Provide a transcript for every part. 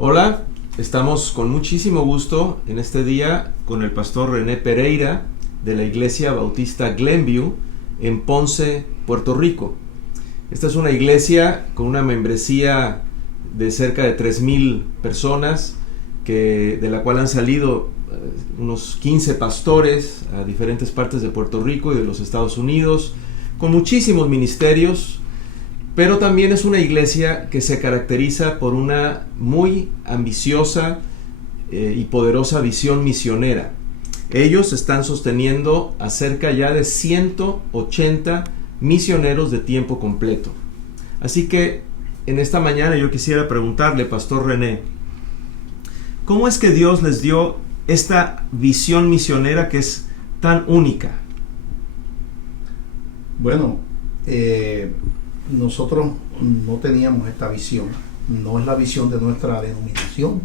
Hola, estamos con muchísimo gusto en este día con el pastor René Pereira de la Iglesia Bautista Glenview en Ponce, Puerto Rico. Esta es una iglesia con una membresía de cerca de 3,000 personas, de la cual han salido unos 15 pastores a diferentes partes de Puerto Rico y de los Estados Unidos, con muchísimos ministerios, pero también es una iglesia que se caracteriza por una muy ambiciosa y poderosa visión misionera. Ellos están sosteniendo a cerca ya de 180 misioneros de tiempo completo. Así que en esta mañana yo quisiera preguntarle, Pastor René, ¿cómo es que Dios les dio esta visión misionera que es tan única? Bueno, nosotros no teníamos esta visión, no es la visión de nuestra denominación,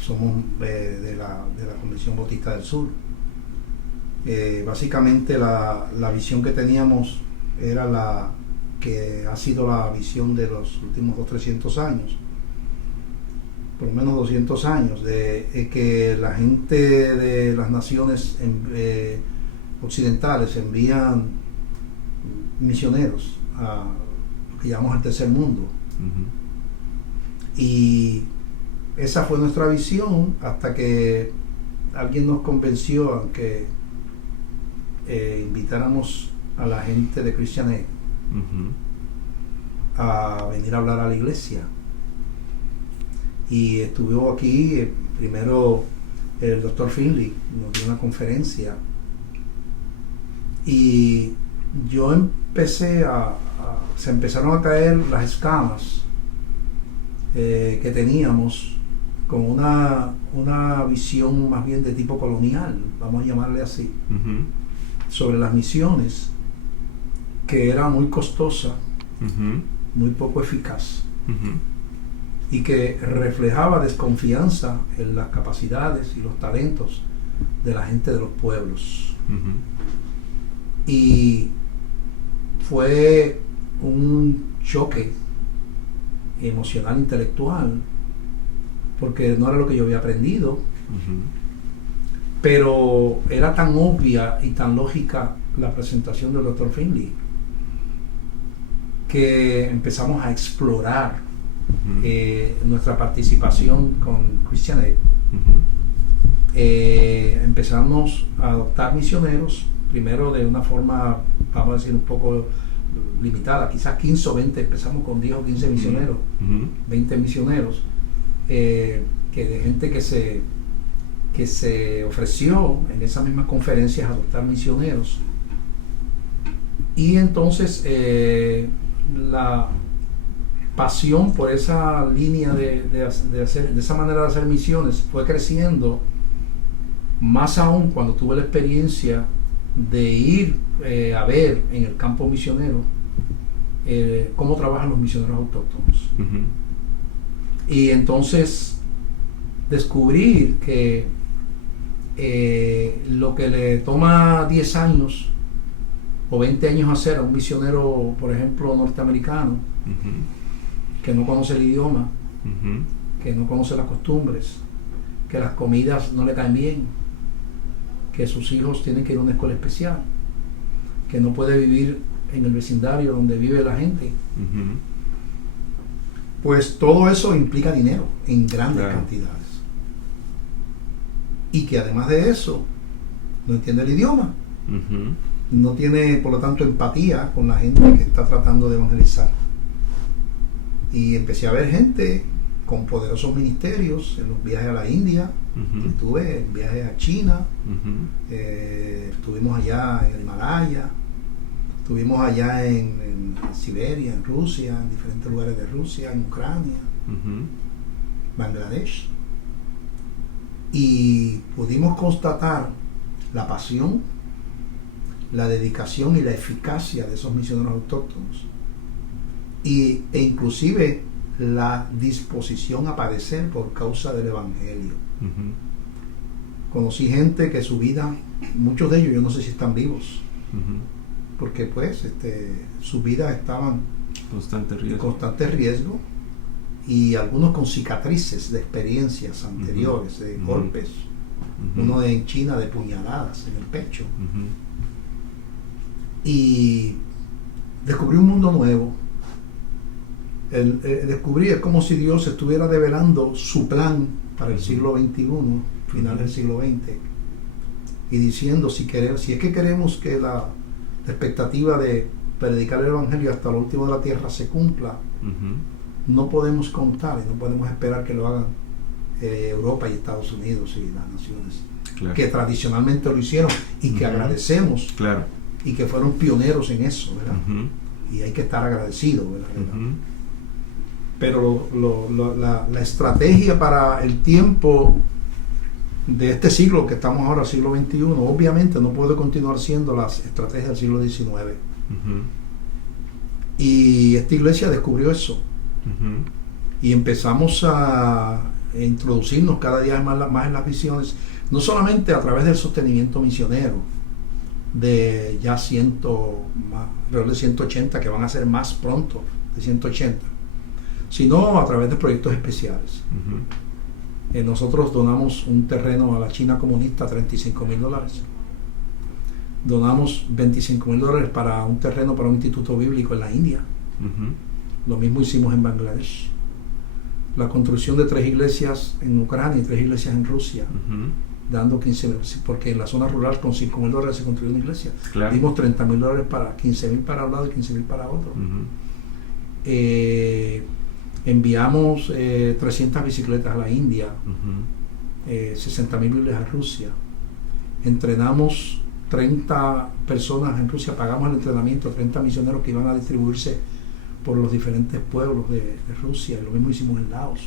somos de la Convención Bautista del Sur. Básicamente la visión que teníamos era la que ha sido la visión de los últimos 300 años, por lo menos 200 años, de que la gente de las naciones occidentales envían misioneros a lo que llamamos el tercer mundo. Y esa fue nuestra visión hasta que alguien nos convenció a que invitáramos a la gente de Christian Aid a venir a hablar a la iglesia. Y estuvo aquí primero el doctor Finley, nos dio una conferencia y yo se empezaron a caer las escamas que teníamos con una visión más bien de tipo colonial, vamos a llamarle así, sobre las misiones, que era muy costosa, muy poco eficaz, y que reflejaba desconfianza en las capacidades y los talentos de la gente de los pueblos. Y fue un choque emocional, intelectual, porque no era lo que yo había aprendido, pero era tan obvia y tan lógica la presentación del Dr. Finley que empezamos a explorar nuestra participación con Christian Aid. Empezamos a adoptar misioneros, primero de una forma, vamos a decir, un poco limitada, quizás 15 o 20, empezamos con 10 o 15 misioneros, 20 misioneros, de gente que se ofreció en esas mismas conferencias a adoptar misioneros. Y entonces la pasión por esa línea de esa manera de hacer misiones fue creciendo, más aún cuando tuve la experiencia de ir a ver en el campo misionero cómo trabajan los misioneros autóctonos. Y entonces descubrir que lo que le toma 10 años o 20 años hacer a un misionero, por ejemplo, norteamericano, que no conoce el idioma, que no conoce las costumbres, que las comidas no le caen bien, que sus hijos tienen que ir a una escuela especial, que no puede vivir en el vecindario donde vive la gente. Pues todo eso implica dinero en grandes cantidades. Y que además de eso, no entiende el idioma. No tiene, por lo tanto, empatía con la gente que está tratando de evangelizar. Y empecé a ver gente con poderosos ministerios en los viajes a la India. Estuve en viajes a China, estuvimos allá en el Himalaya, estuvimos allá en Siberia, en Rusia, en diferentes lugares de Rusia, en Ucrania, Bangladesh, y pudimos constatar la pasión, la dedicación y la eficacia de esos misioneros autóctonos, e inclusive la disposición a padecer por causa del evangelio. Conocí gente que su vida, muchos de ellos yo no sé si están vivos, porque pues sus vidas estaban en constante riesgo, y algunos con cicatrices de experiencias anteriores, de golpes, uno en China de puñaladas en el pecho. Y descubrí un mundo nuevo. Descubrí, es como si Dios estuviera develando su plan para el siglo XXI, final del siglo XX, y diciendo, si es que queremos que la expectativa de predicar el Evangelio hasta lo último de la tierra se cumpla, no podemos contar y no podemos esperar que lo hagan Europa y Estados Unidos y las naciones que tradicionalmente lo hicieron y que agradecemos y que fueron pioneros en eso, ¿verdad? Y hay que estar agradecidos, ¿verdad? Pero la estrategia para el tiempo de este siglo que estamos ahora, siglo XXI, obviamente no puede continuar siendo las estrategias del siglo XIX. Y esta iglesia descubrió eso. Y empezamos a introducirnos cada día más en las visiones, no solamente a través del sostenimiento misionero, de ya alrededor de 180, que van a ser más pronto, de 180, sino a través de proyectos especiales. Nosotros donamos un terreno a la China comunista, $35,000. Donamos $25,000 para un terreno para un instituto bíblico en la India. Lo mismo hicimos en Bangladesh. La construcción de 3 iglesias en Ucrania y 3 iglesias en Rusia, dando 15,000, porque en la zona rural con $5,000 se construyó una iglesia. Dimos $30,000 para 15,000 para un lado y 15,000 para otro. Enviamos 300 bicicletas a la India, 60,000 Biblias a Rusia. Entrenamos 30 personas en Rusia, pagamos el entrenamiento a 30 misioneros que iban a distribuirse por los diferentes pueblos de Rusia. Lo mismo hicimos en Laos.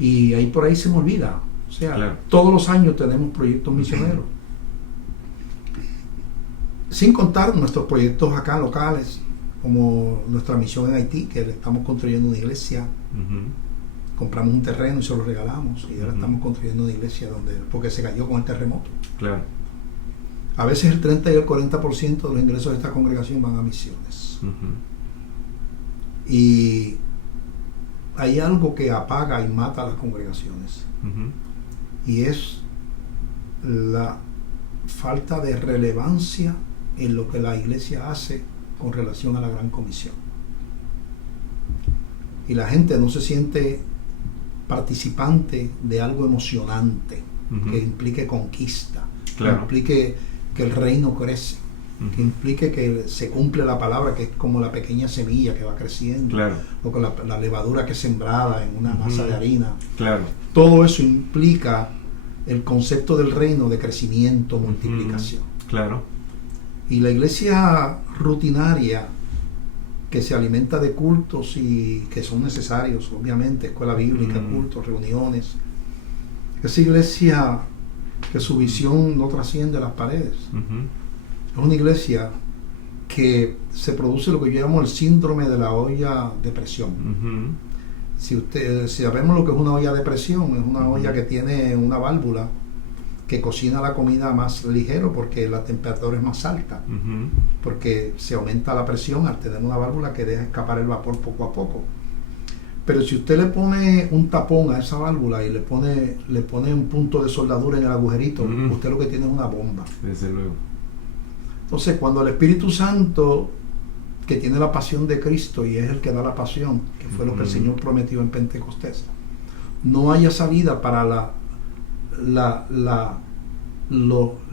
Y ahí por ahí se me olvida. O sea, todos los años tenemos proyectos misioneros. Sin contar nuestros proyectos acá locales, como nuestra misión en Haití, que le estamos construyendo una iglesia. Compramos un terreno y se lo regalamos, y ahora estamos construyendo una iglesia porque se cayó con el terremoto. A veces el 30 y el 40% de los ingresos de esta congregación van a misiones. Y hay algo que apaga y mata a las congregaciones, y es la falta de relevancia en lo que la iglesia hace con relación a la Gran Comisión. Y la gente no se siente participante de algo emocionante que implique conquista, que implique que el reino crece, que implique que se cumple la palabra, que es como la pequeña semilla que va creciendo, o con la levadura que es sembrada en una masa de harina. Todo eso implica el concepto del reino de crecimiento, multiplicación. Y la iglesia rutinaria, que se alimenta de cultos y que son necesarios, obviamente, escuela bíblica, cultos, reuniones, esa iglesia que su visión no trasciende las paredes, es una iglesia que se produce lo que yo llamo el síndrome de la olla de presión. Si sabemos lo que es una olla de presión, es una olla que tiene una válvula que cocina la comida más ligero porque la temperatura es más alta, porque se aumenta la presión al tener una válvula que deja escapar el vapor poco a poco. Pero si usted le pone un tapón a esa válvula y le pone un punto de soldadura en el agujerito, usted lo que tiene es una bomba. Desde luego. Entonces, cuando el Espíritu Santo, que tiene la pasión de Cristo y es el que da la pasión, que fue lo que el Señor prometió en Pentecostés, no haya salida para las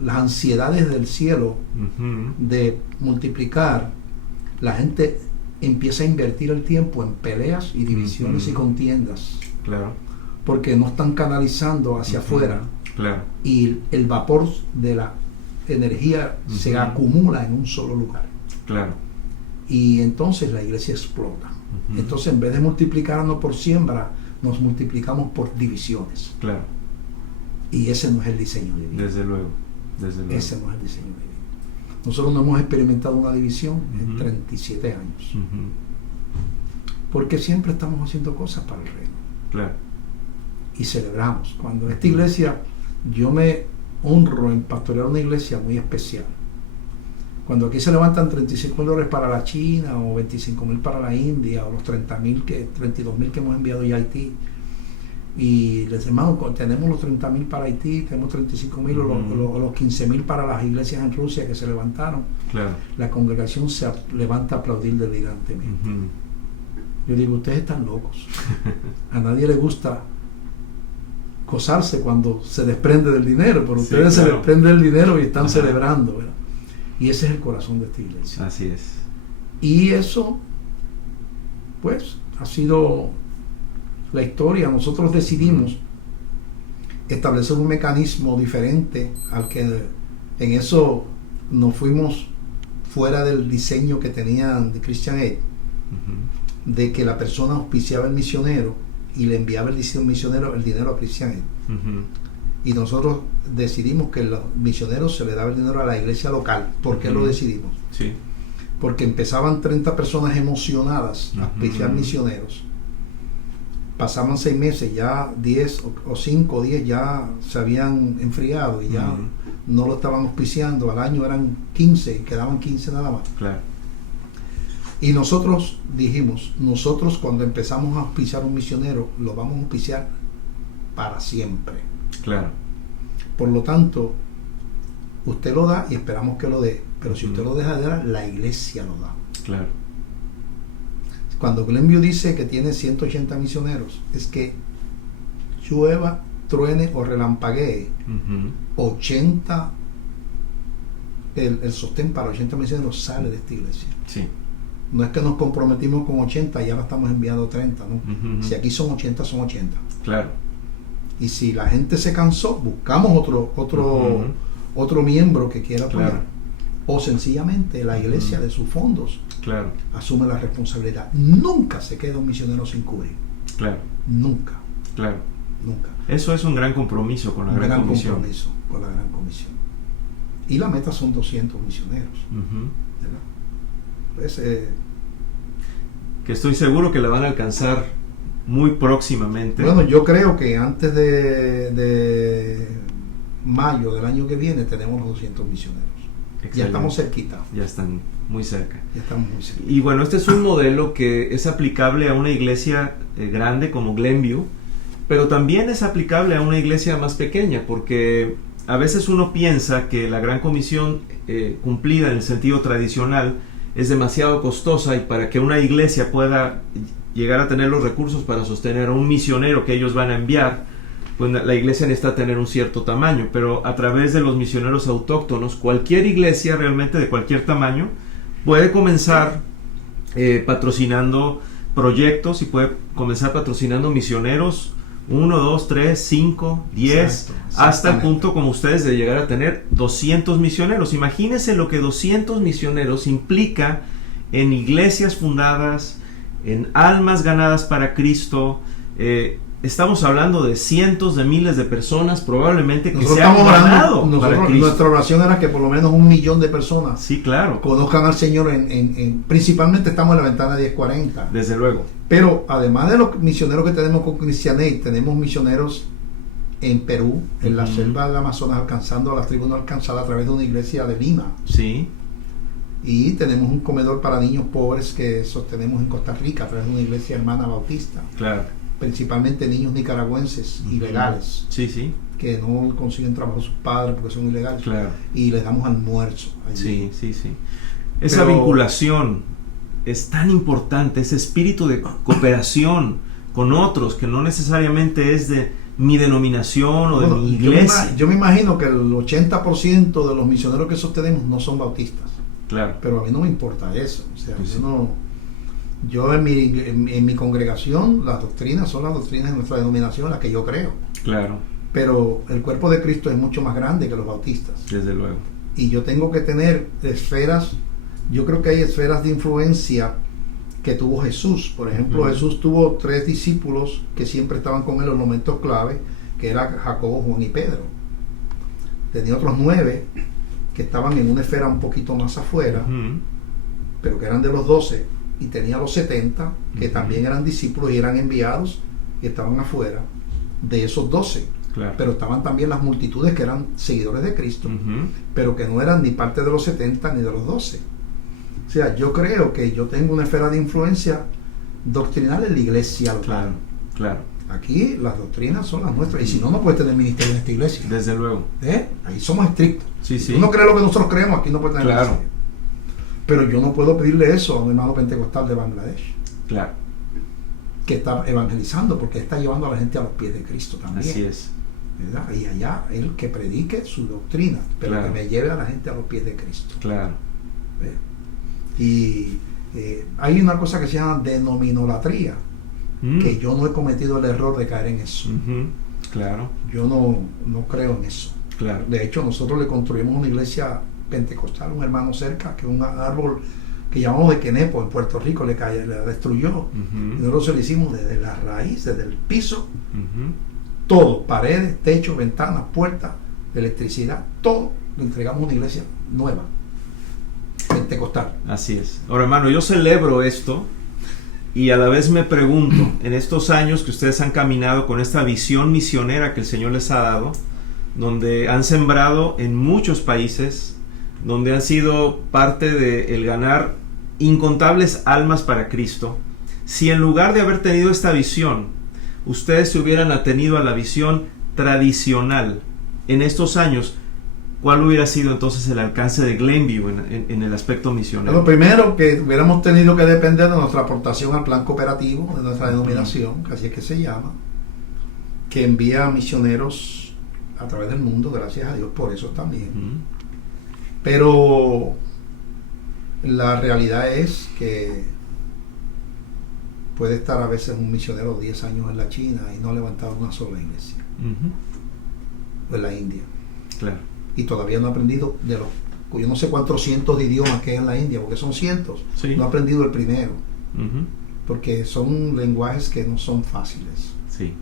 ansiedades del cielo de multiplicar, la gente empieza a invertir el tiempo en peleas y divisiones y contiendas, porque no están canalizando hacia afuera, y el vapor de la energía se acumula en un solo lugar, y entonces la iglesia explota. Entonces, en vez de multiplicarnos por siembra, nos multiplicamos por divisiones. Y ese no es el diseño divino. Desde luego. Ese no es el diseño divino. Nosotros no hemos experimentado una división en 37 años. Porque siempre estamos haciendo cosas para el reino. Y celebramos. Cuando esta iglesia, yo me honro en pastorear una iglesia muy especial. Cuando aquí se levantan $35,000 para la China, o 25,000 para la India, o los 32,000 que hemos enviado ya a Haití, y les hermano, tenemos los 30,000 para Haití, tenemos 35,000 o los 15,000 para las iglesias en Rusia que se levantaron, claro. La congregación se levanta a aplaudir delirantemente. Yo digo, ustedes están locos. A nadie le gusta gozarse cuando se desprende del dinero, pero ustedes se desprenden del dinero y están celebrando, ¿verdad? Y ese es el corazón de esta iglesia. Así es. Y eso, pues, ha sido la historia. Nosotros decidimos establecer un mecanismo diferente al que en eso nos fuimos fuera del diseño que tenían de Christian Aid, de que la persona auspiciaba el misionero y le enviaba el misionero el dinero a Christian Aid. Y nosotros decidimos que los misioneros se le daba el dinero a la iglesia local. ¿Por qué lo decidimos? Sí. Porque empezaban 30 personas emocionadas a auspiciar misioneros. Pasaban 6 meses, ya 10 o 5 o 10 ya se habían enfriado y ya no lo estaban auspiciando. Al año eran 15 y quedaban 15 nada más. Claro. Y nosotros dijimos, nosotros cuando empezamos a auspiciar un misionero, lo vamos a auspiciar para siempre. Claro. Por lo tanto, usted lo da y esperamos que lo dé, pero si usted lo deja de dar, la iglesia lo da. Claro. Cuando Glenview dice que tiene 180 misioneros, es que llueva, truene o relampaguee, 80, el sostén para 80 misioneros sale de esta iglesia. Sí. No es que nos comprometimos con 80 y ahora estamos enviando 30, ¿no? Si aquí son 80, son 80. Claro. Y si la gente se cansó, buscamos otro miembro que quiera apoyar. Claro. O sencillamente la iglesia de sus fondos asume la responsabilidad. Nunca se queda un misionero sin cubrir. Claro. Nunca. Claro. Nunca. Eso es un gran compromiso con la gran comisión. Compromiso con la gran comisión. Y la meta son 200 misioneros. ¿Verdad? Pues, que estoy seguro que la van a alcanzar muy próximamente. Bueno, yo creo que antes de mayo del año que viene tenemos los 200 misioneros. Excelente. Ya estamos cerquita. Ya están muy cerca. Ya estamos muy cerca. Y bueno, este es un modelo que es aplicable a una iglesia grande como Glenview, pero también es aplicable a una iglesia más pequeña, porque a veces uno piensa que la Gran Comisión cumplida en el sentido tradicional es demasiado costosa, y para que una iglesia pueda llegar a tener los recursos para sostener a un misionero que ellos van a enviar, pues la iglesia necesita tener un cierto tamaño. Pero a través de los misioneros autóctonos, cualquier iglesia realmente de cualquier tamaño puede comenzar patrocinando proyectos y puede comenzar patrocinando misioneros 1, 2, 3, 5, 10, hasta el punto como ustedes de llegar a tener 200 misioneros. Imagínense lo que 200 misioneros implica en iglesias fundadas, en almas ganadas para Cristo. Estamos hablando de cientos de miles de personas probablemente que se han ganado para Cristo. Nuestra oración era que por lo menos 1 millón de personas, sí, claro, conozcan al Señor. Principalmente estamos en la ventana 1040. Desde luego. Pero además de los misioneros que tenemos con Christian Aid, tenemos misioneros en Perú, en la selva del Amazonas, alcanzando a las tribus no alcanzadas a través de una iglesia de Lima. Sí. Y tenemos un comedor para niños pobres que sostenemos en Costa Rica a través de una iglesia hermana bautista. Claro. Principalmente niños nicaragüenses ilegales. Sí, sí. Que no consiguen trabajo sus padres porque son ilegales. Claro. Y les damos almuerzo allí. Sí, sí, sí. Esa vinculación es tan importante, ese espíritu de cooperación con otros, que no necesariamente es de mi denominación o de mi iglesia. Yo me imagino que el 80% de los misioneros que sostenemos no son bautistas. Claro. Pero a mí no me importa eso. O sea, pues yo en mi congregación, las doctrinas son las doctrinas de nuestra denominación, las que yo creo. Claro. Pero el cuerpo de Cristo es mucho más grande que los bautistas. Desde luego. Y yo tengo que tener esferas. Yo creo que hay esferas de influencia que tuvo Jesús. Por ejemplo, Jesús tuvo 3 discípulos que siempre estaban con él en los momentos clave, que eran Jacobo, Juan y Pedro. Tenía otros 9 que estaban en una esfera un poquito más afuera, pero que eran de los 12, y tenía los 70 que también eran discípulos y eran enviados y estaban afuera de esos 12. Claro. Pero estaban también las multitudes que eran seguidores de Cristo, Uh-huh. pero que no eran ni parte de los 70 ni de los 12. O sea, yo creo que yo tengo una esfera de influencia doctrinal en la iglesia local. Claro, claro. Aquí las doctrinas son las nuestras, y si no, no puedes tener ministerio en esta iglesia. Desde luego. Ahí somos estrictos. Sí, sí. Si uno cree lo que nosotros creemos, aquí no puede tener Claro. ministerio. Pero yo no puedo pedirle eso a un hermano pentecostal de Bangladesh, Claro. que está evangelizando, porque está llevando a la gente a los pies de Cristo también. Así es. ¿Verdad? Y allá él que predique su doctrina, pero Claro. que me lleve a la gente a los pies de Cristo. Claro. ¿Ve? Y hay una cosa que se llama denominolatría, que yo no he cometido el error de caer en eso. Uh-huh. Claro. Yo no creo en eso. Claro. De hecho, nosotros le construimos una iglesia pentecostal a un hermano cerca, que un árbol que llamamos de Quenepo en Puerto Rico le destruyó. Uh-huh. Y nosotros se lo hicimos desde la raíz, desde el piso, Uh-huh. todo, paredes, techo, ventanas, puertas, electricidad, todo lo entregamos a una iglesia nueva, pentecostal. Así es. Ahora, hermano, yo celebro esto y a la vez me pregunto, en estos años que ustedes han caminado con esta visión misionera que el Señor les ha dado, donde han sembrado en muchos países, donde han sido parte de el ganar incontables almas para Cristo, si en lugar de haber tenido esta visión, ustedes se hubieran atenido a la visión tradicional en estos años, ¿cuál hubiera sido entonces el alcance de Glenview en el aspecto misionero? Lo primero, que hubiéramos tenido que depender de nuestra aportación al plan cooperativo de nuestra denominación, que así es que se llama, que envía misioneros a través del mundo, gracias a Dios por eso también. Uh-huh. Pero la realidad es que puede estar a veces un misionero 10 años en la China y no ha levantado una sola iglesia, Uh-huh. o en la India, Claro. y todavía no ha aprendido de los, yo no sé cuántos cientos de idiomas que hay en la India, porque son cientos, Sí. no ha aprendido el primero, Uh-huh. porque son lenguajes que no son fáciles. Sí.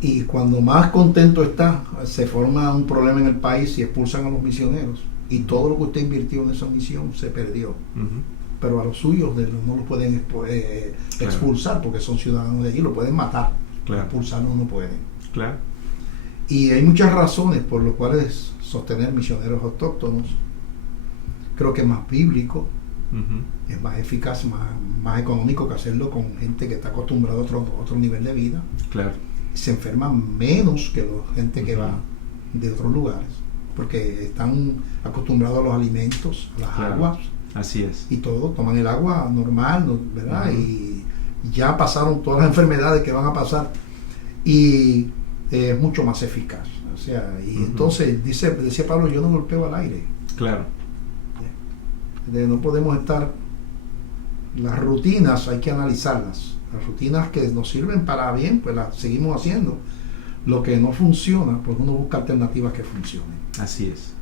Y cuando más contento está, se forma un problema en el país y expulsan a los misioneros, y todo lo que usted invirtió en esa misión se perdió. Uh-huh. Pero a los suyos no los pueden expulsar, porque son ciudadanos de allí, lo pueden matar. Claro. Expulsarlos no pueden. Claro. Y hay muchas razones por las cuales sostener misioneros autóctonos. Creo que es más bíblico, Uh-huh. es más eficaz, más económico que hacerlo con gente que está acostumbrada a otro nivel de vida. Claro. Se enferman menos que la gente que va de otros lugares, porque están acostumbrados a los alimentos, a las Claro. aguas Así es. y todo, toman el agua normal, ¿verdad? Uh-huh. Y ya pasaron todas las enfermedades que van a pasar, y es mucho más eficaz. O sea, y Uh-huh. entonces decía Pablo, yo no golpeo al aire. Claro. No podemos estar, las rutinas hay que analizarlas. Las rutinas que nos sirven para bien, pues las seguimos haciendo. Lo que no funciona, pues uno busca alternativas que funcionen. Así es.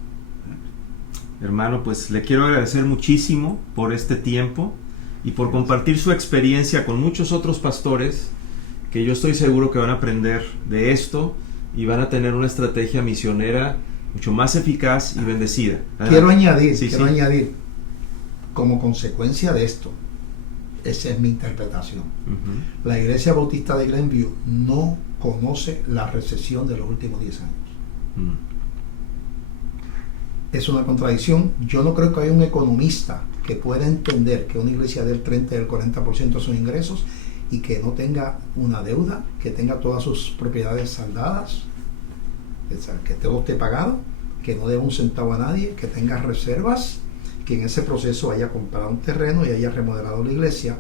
Hermano, pues le quiero agradecer muchísimo por este tiempo y por compartir su experiencia con muchos otros pastores que yo estoy seguro que van a aprender de esto y van a tener una estrategia misionera mucho más eficaz y bendecida. Quiero añadir, Sí, sí. como consecuencia de esto, esa es mi interpretación. Uh-huh. La Iglesia Bautista de Glenview no conoce la recesión de los últimos 10 años. Uh-huh. Es una contradicción. Yo no creo que haya un economista que pueda entender que una iglesia del 30 y el 40% de sus ingresos y que no tenga una deuda, que tenga todas sus propiedades saldadas, que todo esté pagado, que no deba un centavo a nadie, que tenga reservas, que en ese proceso haya comprado un terreno y haya remodelado la iglesia.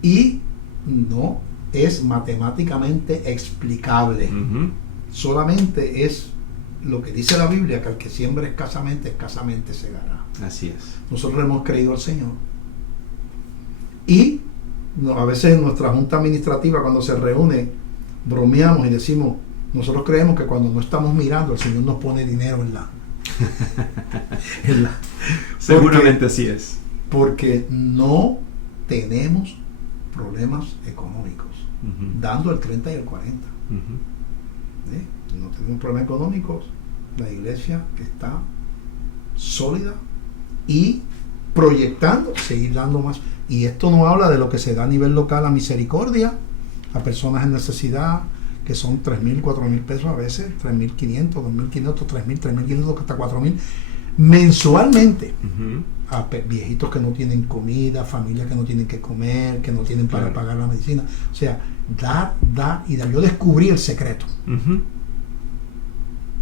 Y no es matemáticamente explicable. Uh-huh. Solamente es lo que dice la Biblia, que al que siembra escasamente, escasamente segará. Así es. Nosotros hemos creído al Señor. Y a veces en nuestra junta administrativa, cuando se reúne, bromeamos y decimos, nosotros creemos que cuando no estamos mirando, el Señor nos pone dinero en la... Seguramente así es. Porque no tenemos problemas económicos, Uh-huh. dando el 30 y el 40. Uh-huh. No tenemos problemas económicos, la iglesia está sólida y proyectando, seguir dando más. Y esto no habla de lo que se da a nivel local a misericordia, a personas en necesidad, que son 3,000, 4,000 pesos a veces, 3,500, 2,500, 3,000, 3,500, hasta 4,000 mensualmente. A viejitos que no tienen comida, familias que no tienen que comer, que no tienen para pagar la medicina. O sea, dar y dar. Yo descubrí el secreto.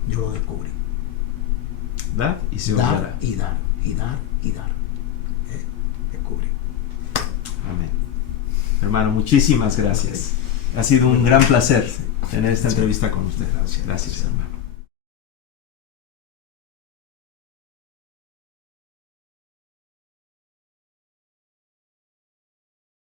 Yo lo descubrí. Dar y se os dará. Dar y dar y dar y dar. Descubrí. Amén. Hermano, muchísimas gracias. Ha sido un gran placer tener esta entrevista con usted. Gracias, hermano.